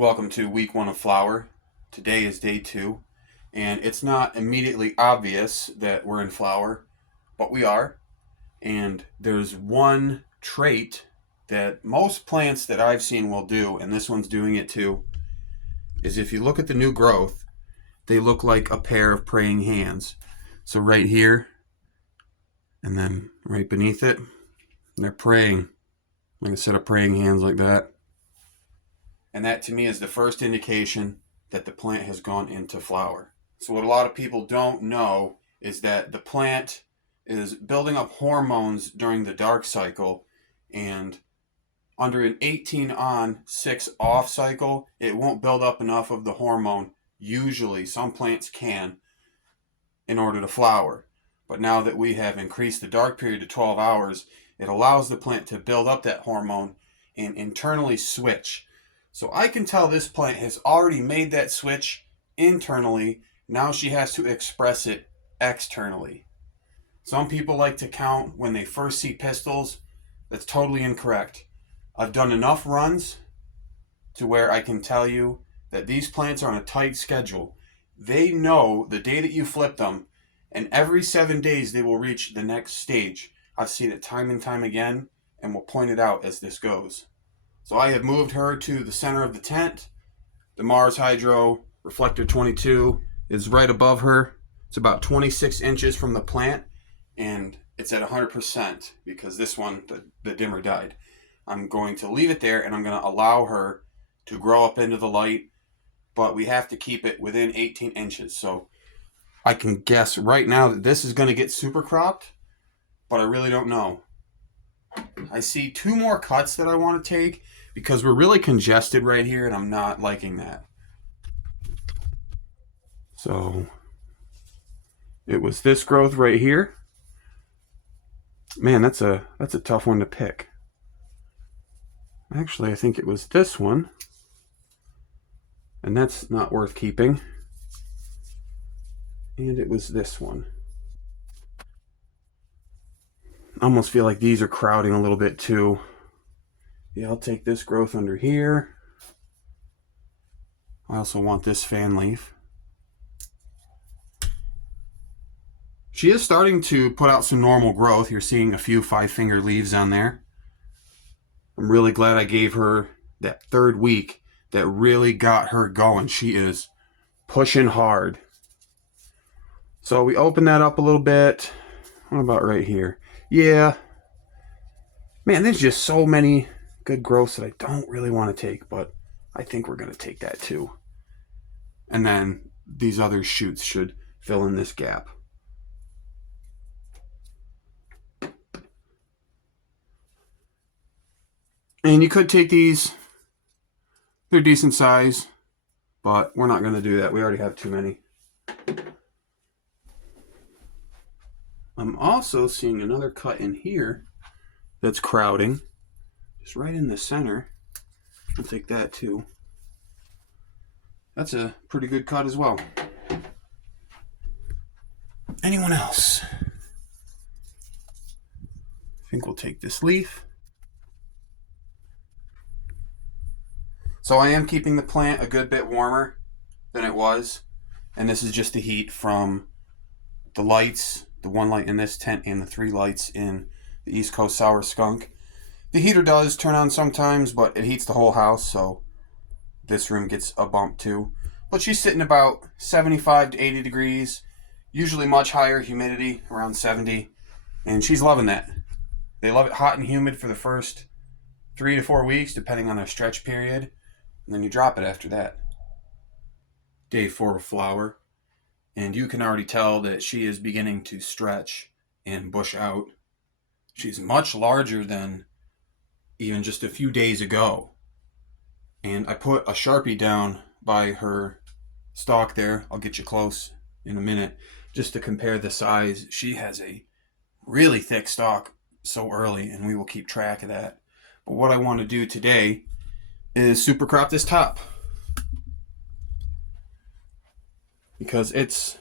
Welcome to week 1 of flower. Today is day 2, and it's not immediately obvious that we're in flower, but we are. And there's one trait that most plants that I've seen will do, and this one's doing it too, is if you look at the new growth, they look like a pair of praying hands. So right here, and then right beneath it, they're praying, like a set of praying hands like that. And that to me is the first indication that the plant has gone into flower. So what a lot of people don't know is that the plant is building up hormones during the dark cycle, and under an 18 on, 6 off cycle, it won't build up enough of the hormone. Usually, some plants can, in order to flower. But now that we have increased the dark period to 12 hours, it allows the plant to build up that hormone and internally switch. So I can tell this plant has already made that switch internally. Now she has to express it externally. Some people like to count when they first see pistils. That's totally incorrect. I've done enough runs to where I can tell you that these plants are on a tight schedule. They know the day that you flip them, and every 7 days they will reach the next stage. I've seen it time and time again, and will point it out as this goes. So I have moved her to the center of the tent. The Mars Hydro Reflector 22 is right above her. It's about 26 inches from the plant, and it's at 100% because this one, the dimmer died. I'm going to leave it there, and I'm going to allow her to grow up into the light, but we have to keep it within 18 inches. So I can guess right now that this is going to get super cropped, but I really don't know. I see 2 more cuts that I want to take because we're really congested right here, and I'm not liking that. So it was this growth right here. Man, that's a tough one to pick. Actually, I think it was this one, and that's not worth keeping. And it was this one. I almost feel like these are crowding a little bit too. Yeah, I'll take this growth under here. I also want this fan leaf. She is starting to put out some normal growth. You're seeing a few 5-finger leaves on there. I'm really glad I gave her that 3rd week that really got her going. She is pushing hard. So we open that up a little bit. What about right here? Yeah. Man, there's just so many good growths that I don't really want to take, but I think we're going to take that too. And then these other shoots should fill in this gap. And you could take these. They're decent size, but we're not going to do that. We already have too many. I'm also seeing another cut in here that's crowding. Just right in the center. I'll take that too. That's a pretty good cut as well. Anyone else? I think we'll take this leaf. So I am keeping the plant a good bit warmer than it was. And this is just the heat from the lights, the 1 light in this tent and the 3 lights in the East Coast Sour Skunk. The heater does turn on sometimes, but it heats the whole house, so this room gets a bump too. But she's sitting about 75 to 80 degrees, usually much higher humidity, around 70, and she's loving that. They love it hot and humid for the first 3 to 4 weeks, depending on their stretch period, and then you drop it after that. Day 4 of flower, and you can already tell that she is beginning to stretch and bush out. She's much larger than even just a few days ago. And I put a Sharpie down by her stalk there. I'll get you close in a minute just to compare the size. She has a really thick stalk so early, and we will keep track of that. But what I want to do today is super crop this top, because it's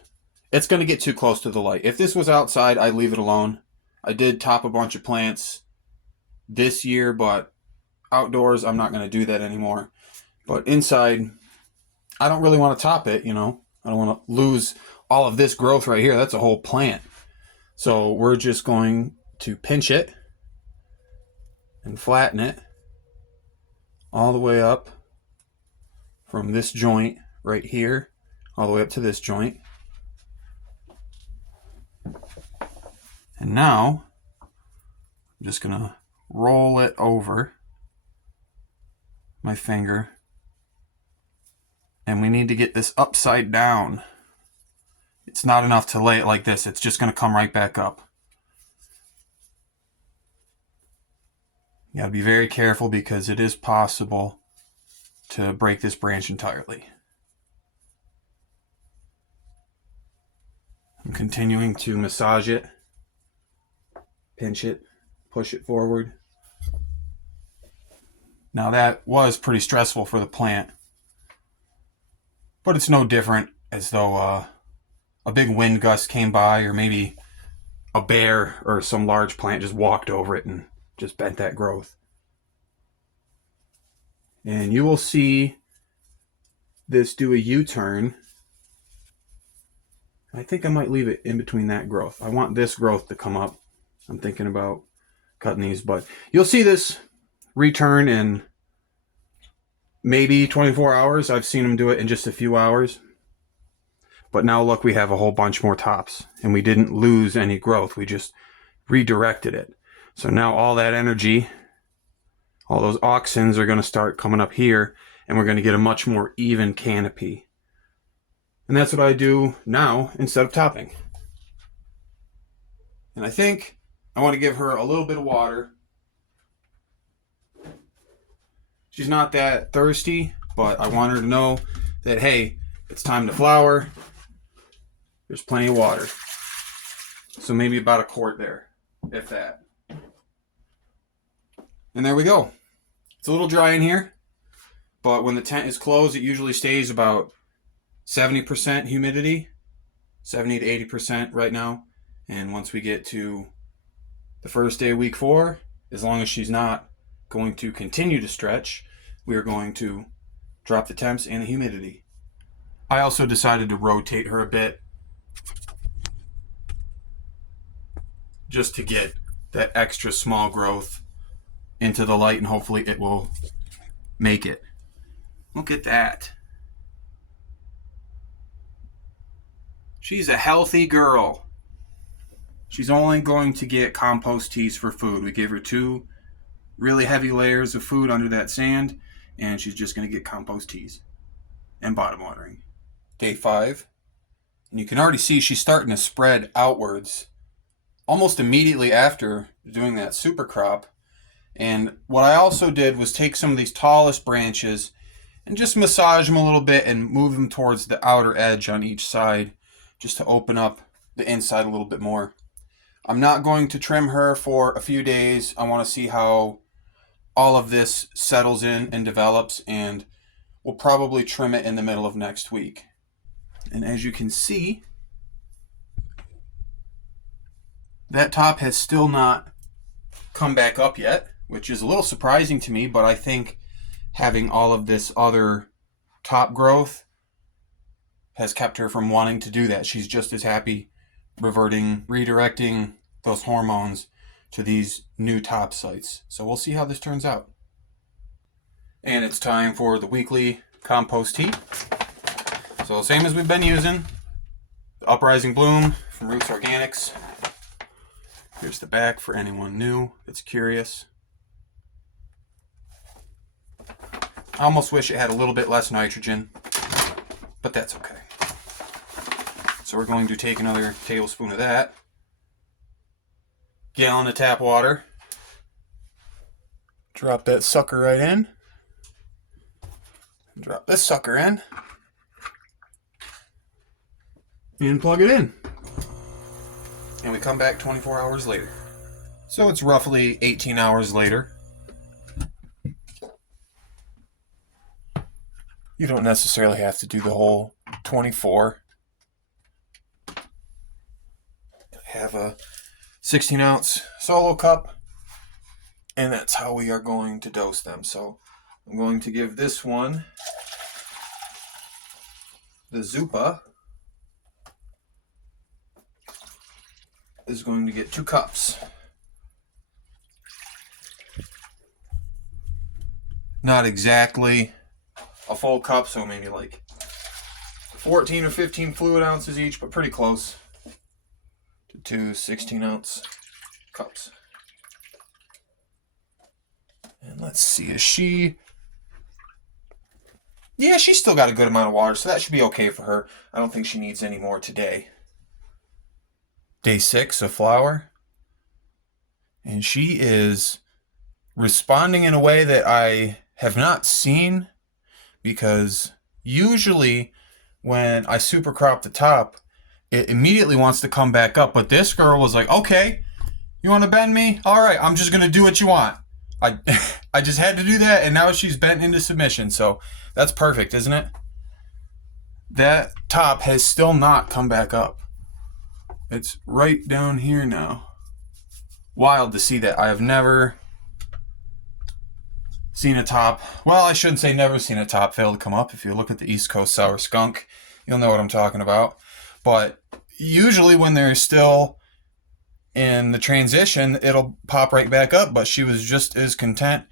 going to get too close to the light. If this was outside, I'd leave it alone. I did top a bunch of plants this year, but outdoors, I'm not going to do that anymore. But inside, I don't really want to top it, you know. I don't want to lose all of this growth right here. That's a whole plant. So we're just going to pinch it and flatten it all the way up from this joint right here, all the way up to this joint. And now I'm just going to roll it over my finger. And we need to get this upside down. It's not enough to lay it like this. It's just going to come right back up. You got to be very careful because it is possible to break this branch entirely. I'm continuing to massage it, pinch it, push it forward. Now that was pretty stressful for the plant, but it's no different as though a big wind gust came by, or maybe a bear or some large plant just walked over it and just bent that growth. And you will see this do a U-turn. I think I might leave it in between that growth. I want this growth to come up. I'm thinking about cutting these, but you'll see this return in maybe 24 hours. I've seen them do it in just a few hours. But now look, we have a whole bunch more tops, and we didn't lose any growth. We just redirected it. So now all that energy, all those auxins are going to start coming up here, and we're going to get a much more even canopy. And that's what I do now instead of topping. And I think I want to give her a little bit of water. She's not that thirsty, but I want her to know that, hey, it's time to flower. There's plenty of water. So maybe about a quart there, if that. And there we go. It's a little dry in here, but when the tent is closed, it usually stays about 70% humidity, 70 to 80% right now. And once we get to the first day of week 4, as long as she's not going to continue to stretch, we are going to drop the temps and the humidity. I also decided to rotate her a bit just to get that extra small growth into the light, and hopefully it will make it. Look at that. She's a healthy girl. She's only going to get compost teas for food. We gave her 2 really heavy layers of food under that sand, and she's just going to get compost teas and bottom watering. Day 5. And you can already see she's starting to spread outwards almost immediately after doing that super crop. And what I also did was take some of these tallest branches and just massage them a little bit and move them towards the outer edge on each side, just to open up the inside a little bit more. I'm not going to trim her for a few days. I want to see how all of this settles in and develops, and we'll probably trim it in the middle of next week. And as you can see, that top has still not come back up yet, which is a little surprising to me, but I think having all of this other top growth has kept her from wanting to do that. She's just as happy redirecting those hormones to these new top sites. So we'll see how this turns out. And it's time for the weekly compost tea. So same as we've been using, the Uprising Bloom from Roots Organics. Here's the back for anyone new that's curious. I almost wish it had a little bit less nitrogen, but that's okay. So we're going to take another tablespoon of that, gallon of tap water, drop that sucker right in, drop this sucker in, and plug it in. And we come back 24 hours later. So it's roughly 18 hours later. You don't necessarily have to do the whole 24. I have a 16-ounce solo cup, and that's how we are going to dose them. So I'm going to give this one, the Zupa, is going to get 2 cups. Not exactly a full cup, so maybe like 14 or 15 fluid ounces each, but pretty close to 2 16-ounce cups. And let's see, is she... Yeah, she's still got a good amount of water, so that should be okay for her. I don't think she needs any more today. Day 6 of flower. And she is responding in a way that I have not seen, because usually when I super crop the top, it immediately wants to come back up. But this girl was like, okay, you want to bend me? All right, I'm just going to do what you want. I just had to do that, and now she's bent into submission. So that's perfect, isn't it? That top has still not come back up. It's right down here now. Wild to see that. I have never seen a top. Well, I shouldn't say never seen a top fail to come up. If you look at the East Coast Sour Skunk, you'll know what I'm talking about. But usually when they're still in the transition, it'll pop right back up. But she was just as content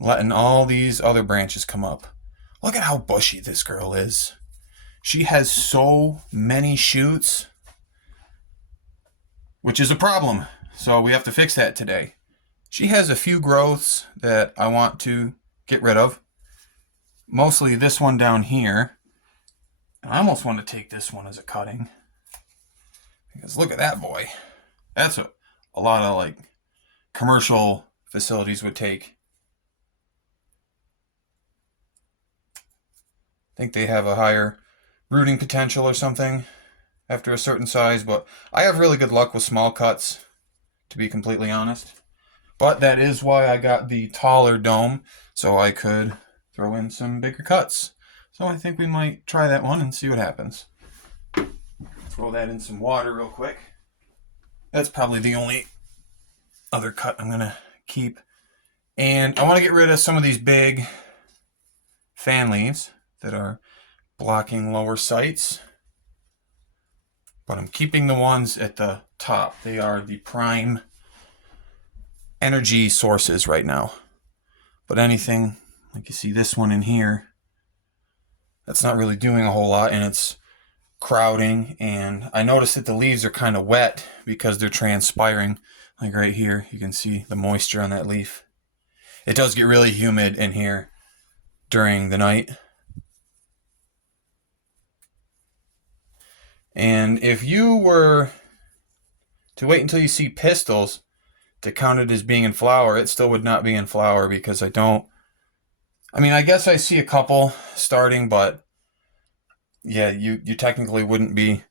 letting all these other branches come up. Look at how bushy this girl is. She has so many shoots, which is a problem. So we have to fix that today. She has a few growths that I want to get rid of. Mostly this one down here. I almost want to take this one as a cutting. Because look at that boy. That's what a lot of like commercial facilities would take. I think they have a higher rooting potential or something after a certain size, but I have really good luck with small cuts, to be completely honest. But that is why I got the taller dome, so I could throw in some bigger cuts. So I think we might try that one and see what happens. Throw that in some water real quick. That's probably the only other cut I'm going to keep. And I want to get rid of some of these big fan leaves that are blocking lower sights. But I'm keeping the ones at the top. They are the prime energy sources right now. But anything, like you see this one in here, that's not really doing a whole lot, and it's crowding. And I noticed that the leaves are kind of wet because they're transpiring. Like right here, you can see the moisture on that leaf. It does get really humid in here during the night. And if you were to wait until you see pistils to count it as being in flower, it still would not be in flower, because I guess I see a couple starting, but yeah, you technically wouldn't be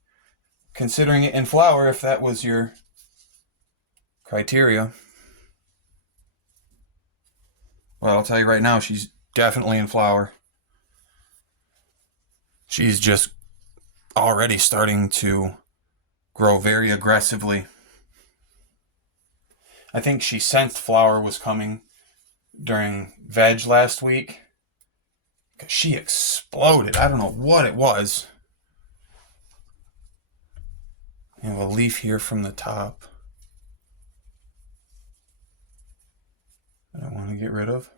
considering it in flower if that was your criteria. Well, I'll tell you right now, she's definitely in flower. She's just already starting to grow very aggressively. I think she sensed flower was coming during veg last week, because she exploded. I don't know what it was. You have a leaf here from the top that I want to get rid of.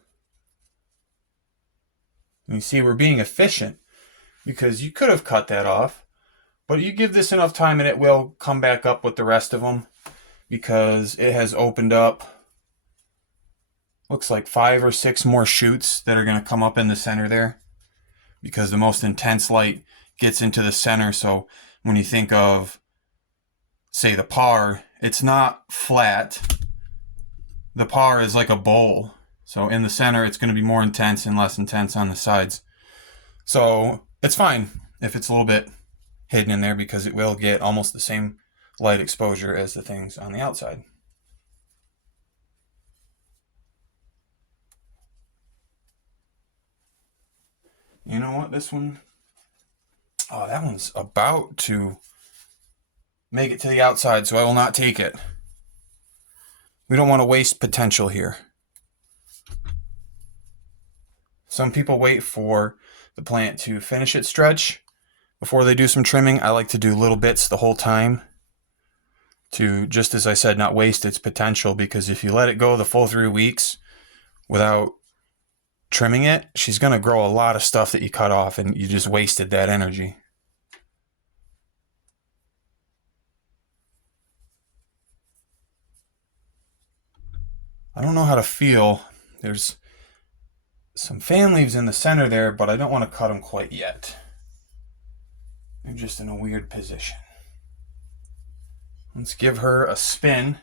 And you see, we're being efficient, because you could have cut that off, but you give this enough time and it will come back up with the rest of them, because it has opened up, looks like 5 or 6 more shoots that are going to come up in the center there, because the most intense light gets into the center. So when you think of, say, the par, it's not flat. The par is like a bowl. So in the center, it's going to be more intense and less intense on the sides. So it's fine if it's a little bit hidden in there, because it will get almost the same light exposure as the things on the outside. You know what? This one, oh, that one's about to make it to the outside, so I will not take it. We don't want to waste potential here. Some people wait for the plant to finish its stretch before they do some trimming. I like to do little bits the whole time to, just as I said, not waste its potential, because if you let it go the full 3 weeks without trimming it, she's going to grow a lot of stuff that you cut off, and you just wasted that energy. I don't know how to feel. There's some fan leaves in the center there, but I don't want to cut them quite yet. They're just in a weird position. Let's give her a spin.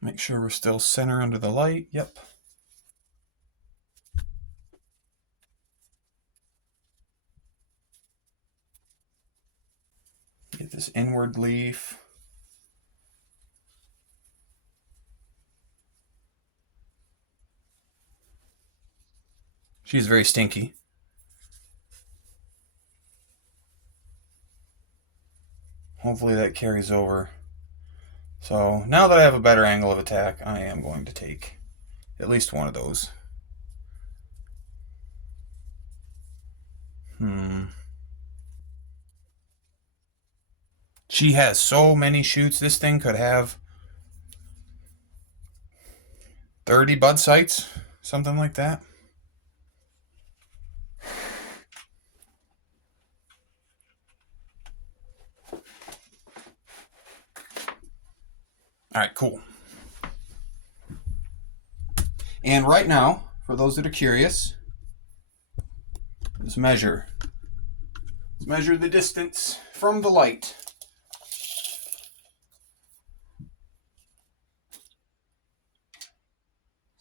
Make sure we're still center under the light. Yep. Get this inward leaf. She's very stinky. Hopefully that carries over. So now that I have a better angle of attack, I am going to take at least one of those. She has so many shoots. This thing could have 30 bud sites, something like that. All right, cool. And right now, for those that are curious, let's measure. Let's measure the distance from the light.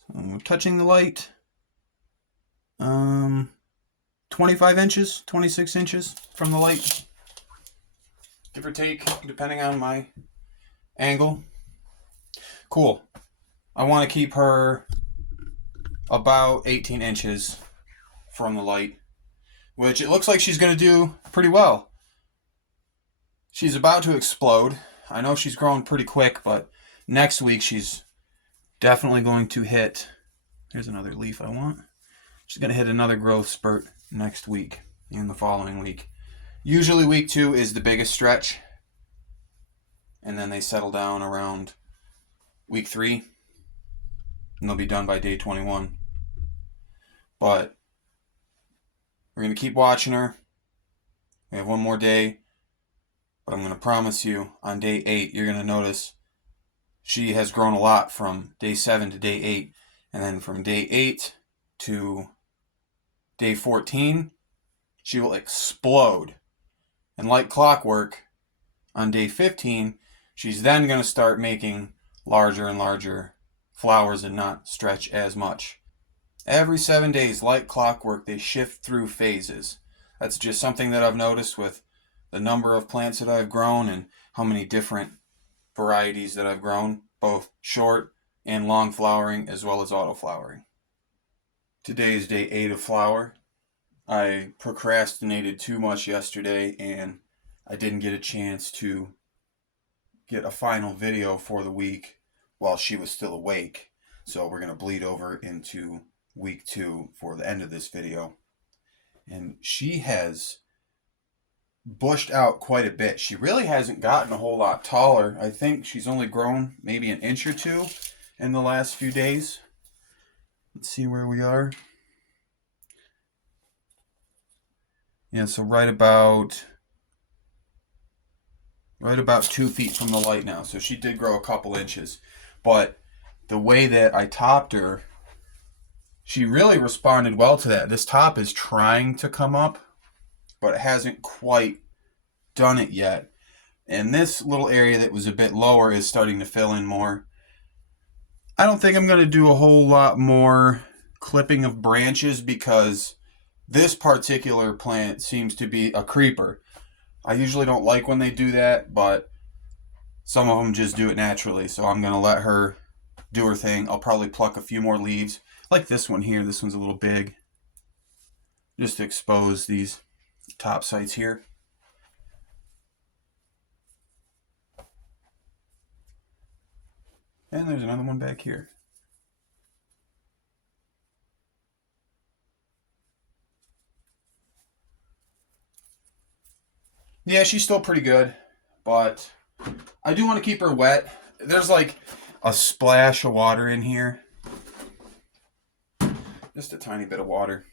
So we're touching the light. 25 inches, 26 inches from the light, give or take, depending on my angle. Cool. I want to keep her about 18 inches from the light, which it looks like she's going to do pretty well. She's about to explode. I know she's growing pretty quick, but next week she's definitely going to hit. Here's another leaf I want. She's going to hit another growth spurt next week and the following week. Usually week 2 is the biggest stretch, and then they settle down around week 3, and they'll be done by day 21. But we're going to keep watching her. We have one more day, but I'm going to promise you on day 8, you're going to notice she has grown a lot from day 7 to day 8, and then from day 8 to day 14, she will explode. And like clockwork, on day 15, she's then going to start making larger and larger flowers and not stretch as much. Every 7 days, like clockwork, they shift through phases. That's just something that I've noticed with the number of plants that I've grown and how many different varieties that I've grown, both short and long flowering as well as auto flowering. Today is day 8 of flower. I procrastinated too much yesterday and I didn't get a chance to get a final video for the week while she was still awake. So we're going to bleed over into week 2 for the end of this video. And she has bushed out quite a bit. She really hasn't gotten a whole lot taller. I think she's only grown maybe an inch or 2 in the last few days. Let's see where we are. Yeah, so right about 2 feet from the light now. So she did grow a couple inches. But the way that I topped her, she really responded well to that. This top is trying to come up, but it hasn't quite done it yet. And this little area that was a bit lower is starting to fill in more. I don't think I'm going to do a whole lot more clipping of branches because this particular plant seems to be a creeper. I usually don't like when they do that, but some of them just do it naturally. So I'm going to let her do her thing. I'll probably pluck a few more leaves. Like this one here. This one's a little big. Just to expose these top sites here. And there's another one back here. Yeah, she's still pretty good, but I do want to keep her wet. There's like a splash of water in here. Just a tiny bit of water.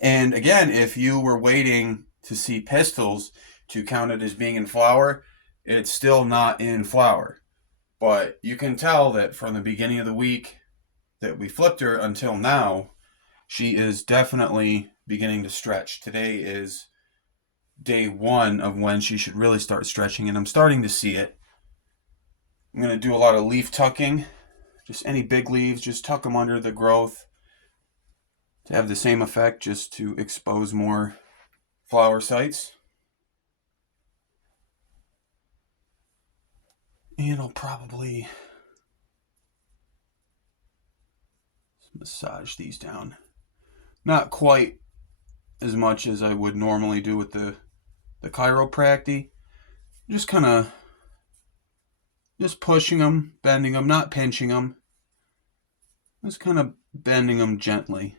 And again, if you were waiting to see pistils to count it as being in flower, it's still not in flower. But you can tell that from the beginning of the week that we flipped her until now, she is definitely beginning to stretch. Today is day 1 of when she should really start stretching, and I'm starting to see it. I'm going to do a lot of leaf tucking. Just any big leaves, just tuck them under the growth to have the same effect, just to expose more flower sites. And I'll probably massage these down. Not quite as much as I would normally do with the chiropractic. Just kind of just pushing them, bending them, not pinching them. Just kind of bending them gently.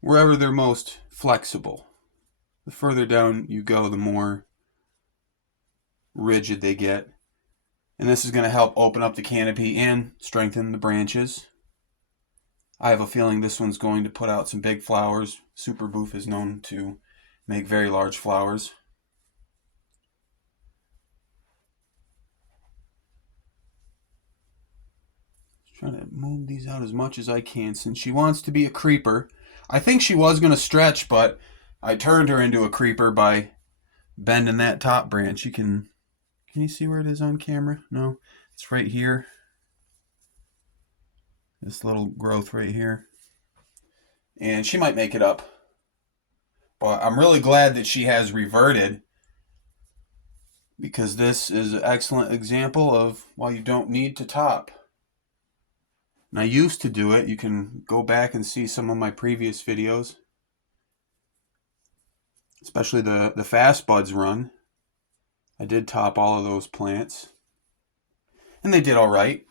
Wherever they're most flexible. The further down you go, the more rigid they get. And this is going to help open up the canopy and strengthen the branches. I have a feeling this one's going to put out some big flowers. Superboof is known to make very large flowers. Trying to move these out as much as I can since she wants to be a creeper. I think she was going to stretch, but I turned her into a creeper by bending that top branch. Can you see where it is on camera? No, it's right here. This little growth right here. And she might make it up. But I'm really glad that she has reverted, because this is an excellent example of why you don't need to top. And I used to do it. You can go back and see some of my previous videos, especially the Fast Buds run. I did top all of those plants, and they did all right.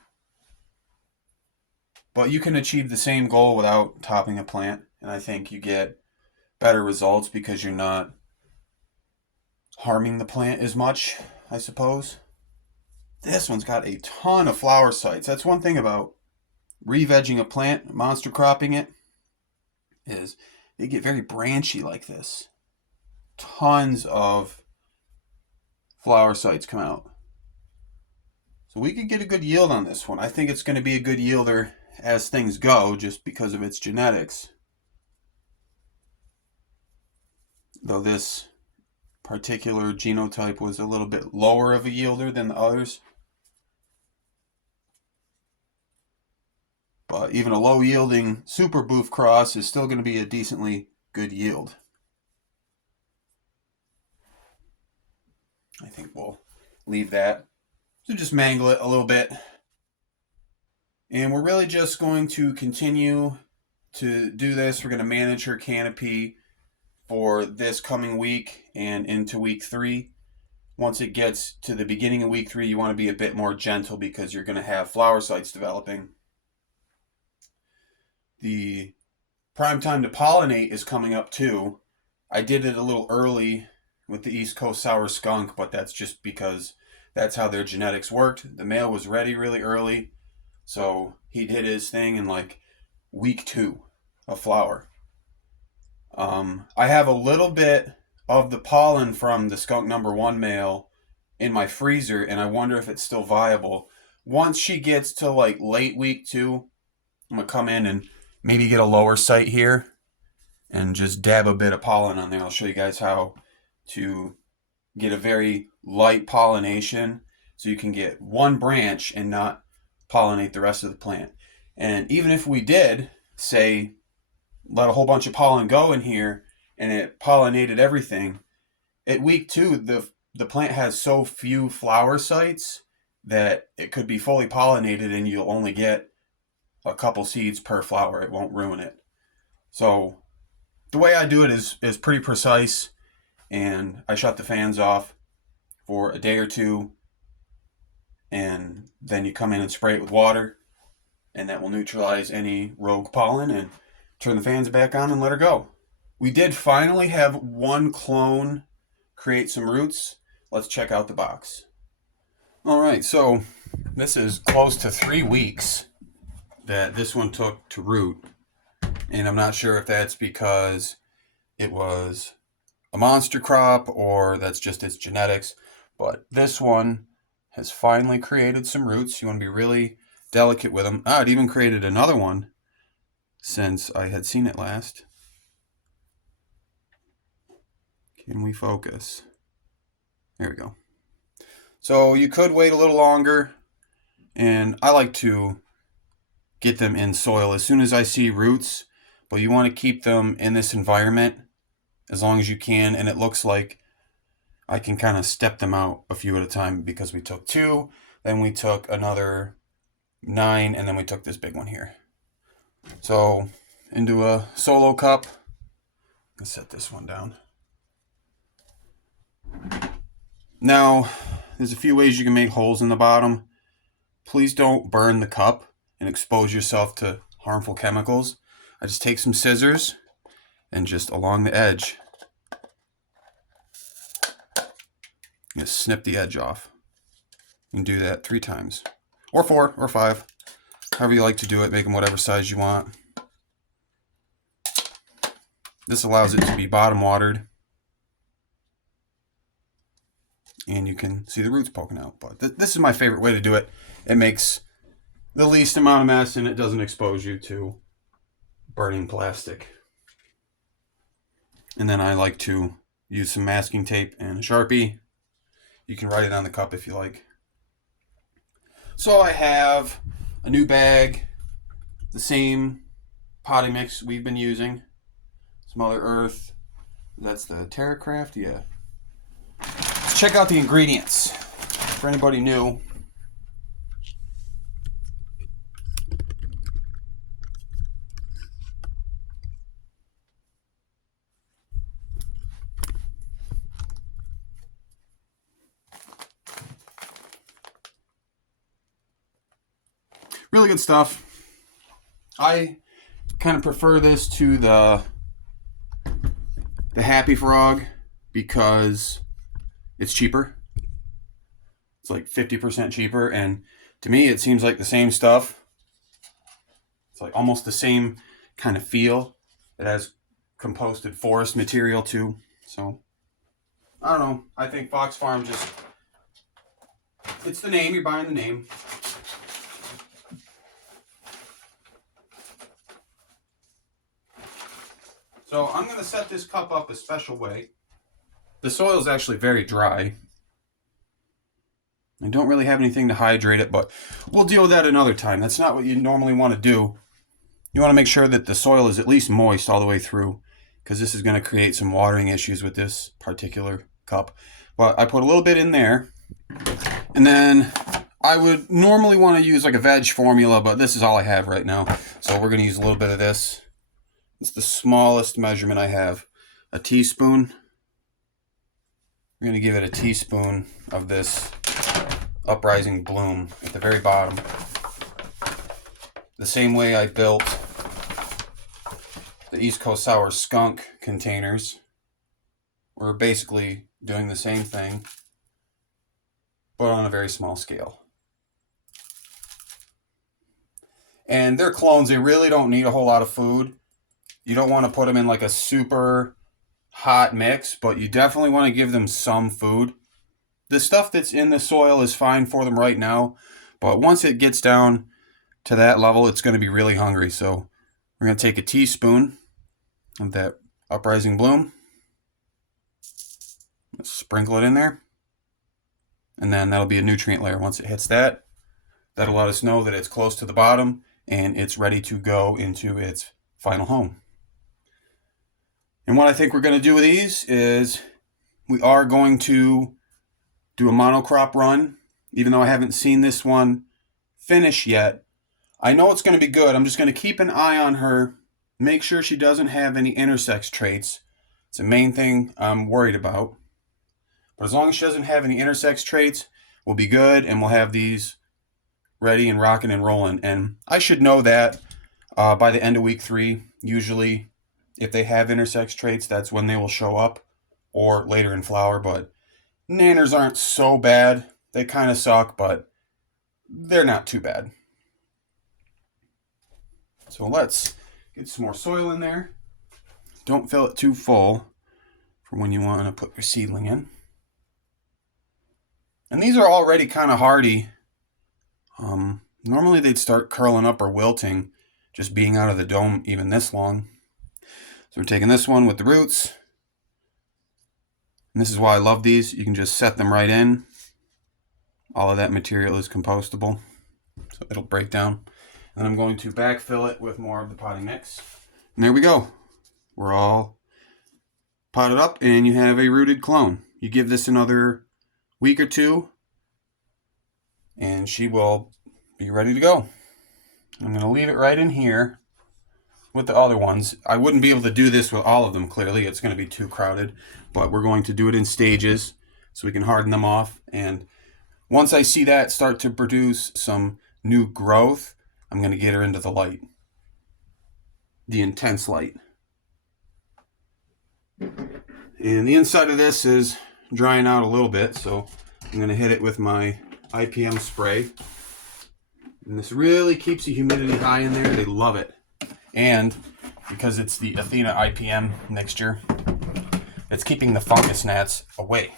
But you can achieve the same goal without topping a plant, and I think you get better results because you're not harming the plant as much, I suppose. This one's got a ton of flower sites. That's one thing about re-vegging a plant, monster cropping it, is they get very branchy like this. Tons of flower sites come out. So we could get a good yield on this one. I think it's going to be a good yielder as things go, just because of its genetics. Though this particular genotype was a little bit lower of a yielder than the others. But even a low yielding Superboof cross is still going to be a decently good yield. I think we'll leave that. So just mangle it a little bit. And we're really just going to continue to do this. We're going to manage her canopy for this coming week and into week 3. Once it gets to the beginning of week 3, you want to be a bit more gentle because you're going to have flower sites developing. The prime time to pollinate is coming up too. I did it a little early with the East Coast Sour Skunk, but that's just because that's how their genetics worked. The male was ready really early, so he did his thing in like week 2 of flower. I have a little bit of the pollen from the skunk number 1 male in my freezer, and I wonder if it's still viable. Once she gets to like late week 2, I'm going to come in and maybe get a lower site here and just dab a bit of pollen on there. I'll show you guys how to get a very light pollination so you can get one branch and not pollinate the rest of the plant. And even if we did, say, let a whole bunch of pollen go in here and it pollinated everything, at week 2, the plant has so few flower sites that it could be fully pollinated and you'll only get a couple seeds per flower. It won't ruin it. So the way I do it is pretty precise, and I shut the fans off for a day or 2, and then you come in and spray it with water, and that will neutralize any rogue pollen, and turn the fans back on and let her go. We did finally have one clone create some roots. Let's check out the box. All right, so this is close to 3 weeks that this one took to root, and I'm not sure if that's because it was a monster crop or that's just its genetics, but this one has finally created some roots. You want to be really delicate with them. It even created another one since I had seen it last. Can we focus? There we go. So you could wait a little longer, and I like to get them in soil as soon as I see roots, but you want to keep them in this environment as long as you can, and it looks like I can kind of step them out a few at a time because we took 2, then we took another 9, and then we took this big one here. So into a solo cup, let's set this one down. Now, there's a few ways you can make holes in the bottom. Please don't burn the cup and expose yourself to harmful chemicals. I just take some scissors and just along the edge, just snip the edge off. You can do that 3 times, or 4, or 5, however you like to do it. Make them whatever size you want. This allows it to be bottom watered, and you can see the roots poking out. But this is my favorite way to do it. It makes the least amount of mess, and it doesn't expose you to burning plastic. And then I like to use some masking tape and a Sharpie. You can write it on the cup if you like. So I have a new bag, the same potting mix we've been using. Some Mother Earth. That's the TerraCraft, yeah. Let's check out the ingredients for anybody new. Really good stuff. I kind of prefer this to the Happy Frog because it's cheaper. It's like 50% cheaper, and to me it seems like the same stuff. It's like almost the same kind of feel. It has composted forest material too. So I don't know. I think Fox Farm just, it's the name, you're buying the name. So I'm going to set this cup up a special way. The soil is actually very dry. I don't really have anything to hydrate it, but we'll deal with that another time. That's not what you normally want to do. You want to make sure that the soil is at least moist all the way through, because this is going to create some watering issues with this particular cup. But I put a little bit in there, and then I would normally want to use like a veg formula, but this is all I have right now. So we're going to use a little bit of this. It's the smallest measurement I have. A teaspoon. We're going to give it a teaspoon of this Uprising Bloom at the very bottom. The same way I built the East Coast Sour Skunk containers. We're basically doing the same thing, but on a very small scale. And they're clones. They really don't need a whole lot of food. You don't want to put them in like a super hot mix, but you definitely want to give them some food. The stuff that's in the soil is fine for them right now, but once it gets down to that level, it's going to be really hungry. So we're going to take a teaspoon of that Uprising Bloom. Let's sprinkle it in there. And then that'll be a nutrient layer. Once it hits that, that'll let us know that it's close to the bottom and it's ready to go into its final home. And what I think we're going to do with these is we are going to do a monocrop run. Even though I haven't seen this one finish yet, I know it's going to be good. I'm just going to keep an eye on her, make sure she doesn't have any intersex traits. It's the main thing I'm worried about. But as long as she doesn't have any intersex traits, we'll be good, and we'll have these ready and rocking and rolling. And I should know that by the end of week 3. Usually, if they have intersex traits, that's when they will show up, or later in flower. But nanners aren't so bad. They kind of suck, but they're not too bad. So let's get some more soil in there. Don't fill it too full for when you want to put your seedling in. And these are already kind of hardy. Normally they'd start curling up or wilting just being out of the dome even this long. So we're taking this one with the roots. And this is why I love these. You can just set them right in. All of that material is compostable, so it'll break down. And I'm going to backfill it with more of the potting mix. And there we go. We're all potted up, and you have a rooted clone. You give this another week or 2, and she will be ready to go. I'm going to leave it right in here with the other ones. I wouldn't be able to do this with all of them, clearly. It's going to be too crowded. But we're going to do it in stages so we can harden them off. And once I see that start to produce some new growth, I'm going to get her into the light. The intense light. And the inside of this is drying out a little bit, so I'm going to hit it with my IPM spray. And this really keeps the humidity high in there. They love it. And because it's the Athena IPM mixture, it's keeping the fungus gnats away.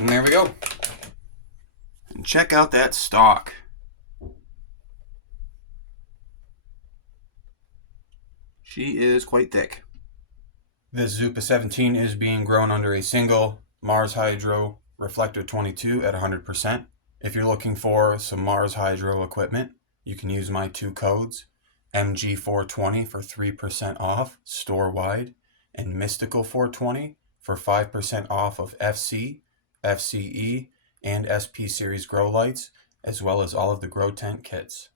And there we go. And check out that stalk. She is quite thick. This Zupa 17 is being grown under a single Mars Hydro Reflector 22 at 100%. If you're looking for some Mars Hydro equipment, you can use my 2 codes, MG420 for 3% off store-wide, and Mystical420 for 5% off of FC, FCE, and SP Series grow lights, as well as all of the grow tent kits.